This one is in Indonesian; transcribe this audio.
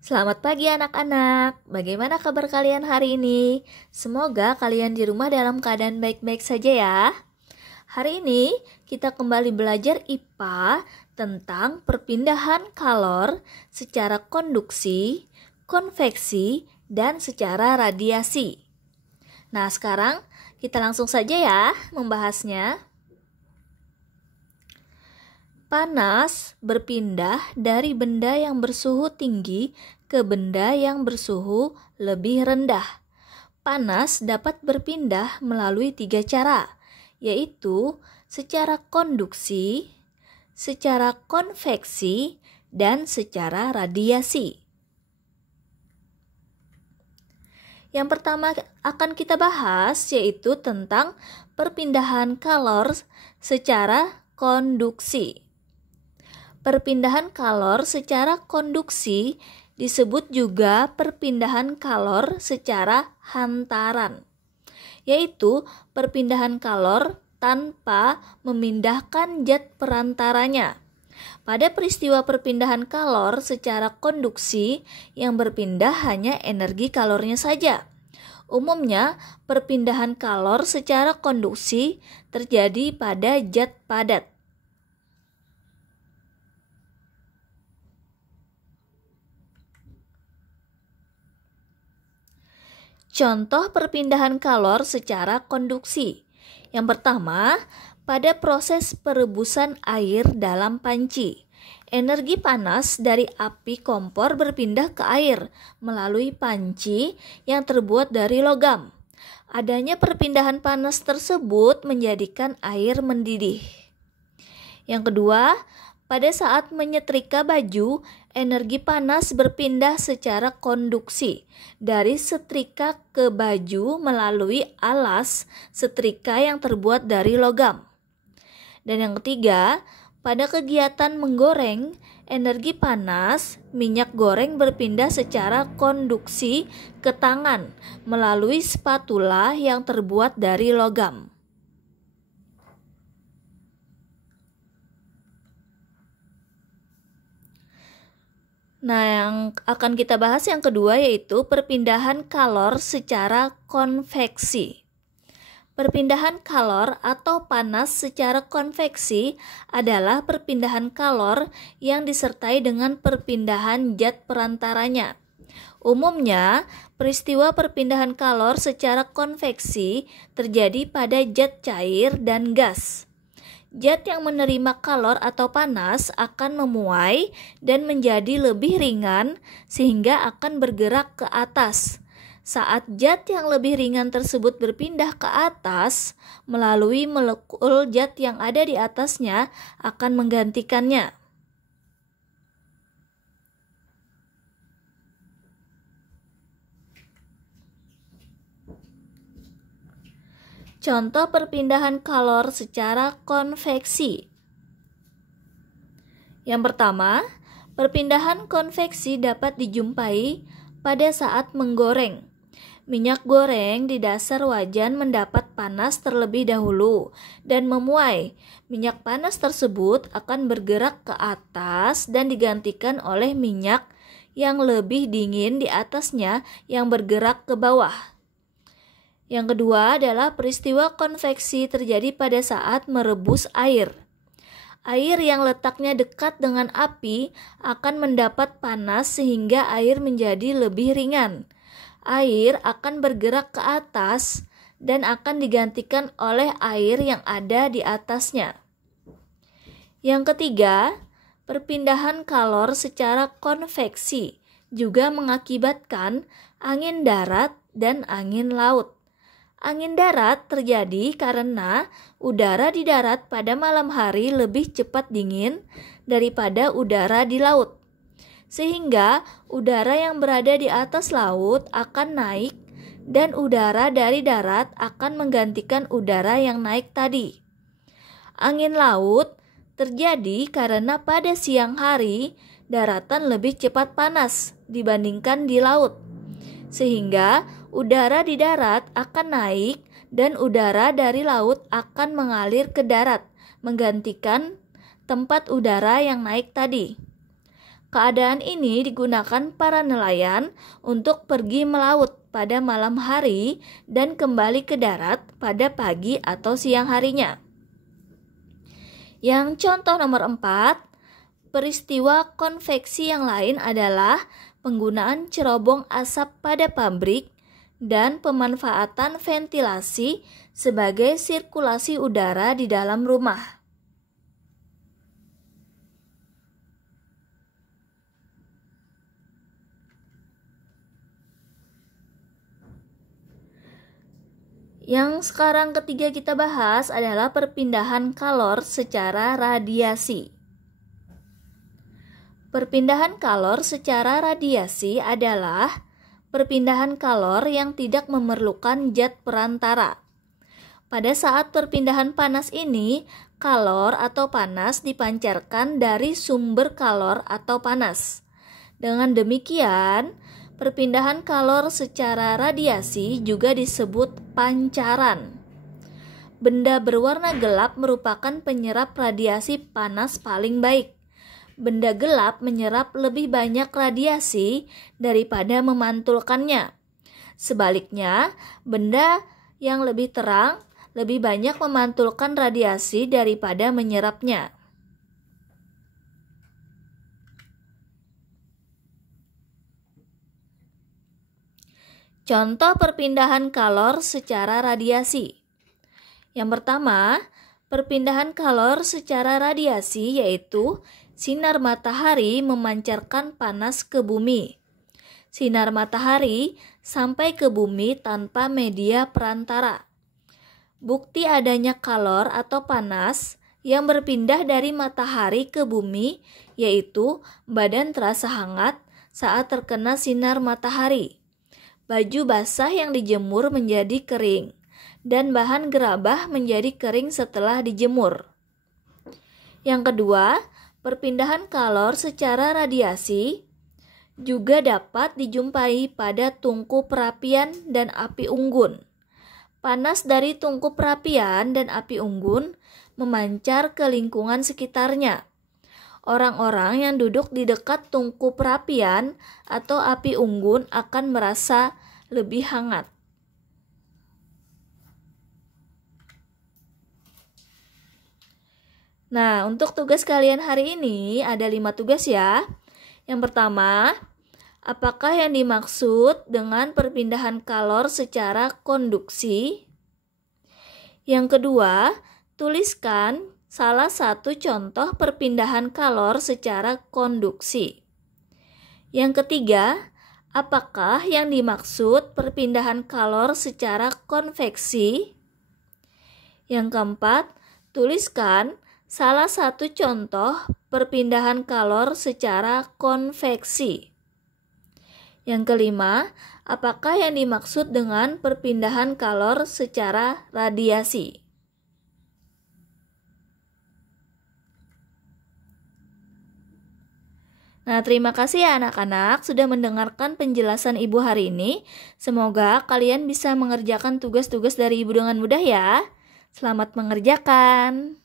Selamat pagi anak-anak, bagaimana kabar kalian hari ini? Semoga kalian di rumah dalam keadaan baik-baik saja ya. Hari ini kita kembali belajar IPA tentang perpindahan kalor secara konduksi, konveksi, dan secara radiasi. Nah sekarang kita langsung saja ya membahasnya. Panas berpindah dari benda yang bersuhu tinggi ke benda yang bersuhu lebih rendah. Panas dapat berpindah melalui 3 cara, yaitu secara konduksi, secara konveksi, dan secara radiasi. Yang pertama akan kita bahas yaitu tentang perpindahan kalor secara konduksi. Perpindahan kalor secara konduksi disebut juga perpindahan kalor secara hantaran, yaitu perpindahan kalor tanpa memindahkan zat perantaranya. Pada peristiwa perpindahan kalor secara konduksi, yang berpindah hanya energi kalornya saja. Umumnya, perpindahan kalor secara konduksi terjadi pada zat padat. Contoh perpindahan kalor secara konduksi. Yang pertama, pada proses perebusan air dalam panci. Energi panas dari api kompor berpindah ke air melalui panci yang terbuat dari logam. Adanya perpindahan panas tersebut menjadikan air mendidih. Yang kedua, pada saat menyetrika baju, energi panas berpindah secara konduksi dari setrika ke baju melalui alas setrika yang terbuat dari logam. Dan yang ketiga, pada kegiatan menggoreng, energi panas minyak goreng berpindah secara konduksi ke tangan melalui spatula yang terbuat dari logam. Nah, yang akan kita bahas yang kedua yaitu perpindahan kalor secara konveksi. Perpindahan kalor atau panas secara konveksi adalah perpindahan kalor yang disertai dengan perpindahan zat perantaranya. Umumnya, peristiwa perpindahan kalor secara konveksi terjadi pada zat cair dan gas. Zat yang menerima kalor atau panas akan memuai dan menjadi lebih ringan sehingga akan bergerak ke atas. Saat zat yang lebih ringan tersebut berpindah ke atas, melalui molekul zat yang ada di atasnya akan menggantikannya. Contoh perpindahan kalor secara konveksi. Yang pertama, perpindahan konveksi dapat dijumpai pada saat menggoreng. Minyak goreng di dasar wajan mendapat panas terlebih dahulu dan memuai. Minyak panas tersebut akan bergerak ke atas dan digantikan oleh minyak yang lebih dingin di atasnya yang bergerak ke bawah. Yang kedua adalah peristiwa konveksi terjadi pada saat merebus air. Air yang letaknya dekat dengan api akan mendapat panas sehingga air menjadi lebih ringan. Air akan bergerak ke atas dan akan digantikan oleh air yang ada di atasnya. Yang ketiga, perpindahan kalor secara konveksi juga mengakibatkan angin darat dan angin laut. Angin darat terjadi karena udara di darat pada malam hari lebih cepat dingin daripada udara di laut. Sehingga udara yang berada di atas laut akan naik dan udara dari darat akan menggantikan udara yang naik tadi. Angin laut terjadi karena pada siang hari daratan lebih cepat panas dibandingkan di laut. Sehingga udara di darat akan naik dan udara dari laut akan mengalir ke darat, menggantikan tempat udara yang naik tadi. Keadaan ini digunakan para nelayan untuk pergi melaut pada malam hari dan kembali ke darat pada pagi atau siang harinya. Yang contoh nomor 4, peristiwa konveksi yang lain adalah penggunaan cerobong asap pada pabrik dan pemanfaatan ventilasi sebagai sirkulasi udara di dalam rumah. Yang sekarang ketiga kita bahas adalah perpindahan kalor secara radiasi. Perpindahan kalor secara radiasi adalah perpindahan kalor yang tidak memerlukan zat perantara. Pada saat perpindahan panas ini, kalor atau panas dipancarkan dari sumber kalor atau panas. Dengan demikian, perpindahan kalor secara radiasi juga disebut pancaran. Benda berwarna gelap merupakan penyerap radiasi panas paling baik. Benda gelap menyerap lebih banyak radiasi daripada memantulkannya. Sebaliknya, benda yang lebih terang lebih banyak memantulkan radiasi daripada menyerapnya. Contoh perpindahan kalor secara radiasi. Yang pertama, perpindahan kalor secara radiasi yaitu sinar matahari memancarkan panas ke bumi. Sinar matahari sampai ke bumi tanpa media perantara. Bukti adanya kalor atau panas yang berpindah dari matahari ke bumi yaitu badan terasa hangat saat terkena sinar matahari. Baju basah yang dijemur menjadi kering dan bahan gerabah menjadi kering setelah dijemur. Yang kedua, perpindahan kalor secara radiasi juga dapat dijumpai pada tungku perapian dan api unggun. Panas dari tungku perapian dan api unggun memancar ke lingkungan sekitarnya. Orang-orang yang duduk di dekat tungku perapian atau api unggun akan merasa lebih hangat. Nah, untuk tugas kalian hari ini ada 5 tugas ya. Yang pertama, apakah yang dimaksud dengan perpindahan kalor secara konduksi? Yang kedua, tuliskan salah satu contoh perpindahan kalor secara konduksi. Yang ketiga, apakah yang dimaksud perpindahan kalor secara konveksi? Yang keempat, tuliskan salah satu contoh perpindahan kalor secara konveksi. Yang kelima, apakah yang dimaksud dengan perpindahan kalor secara radiasi? Nah, terima kasih ya anak-anak sudah mendengarkan penjelasan Ibu hari ini. Semoga kalian bisa mengerjakan tugas-tugas dari Ibu dengan mudah ya. Selamat mengerjakan.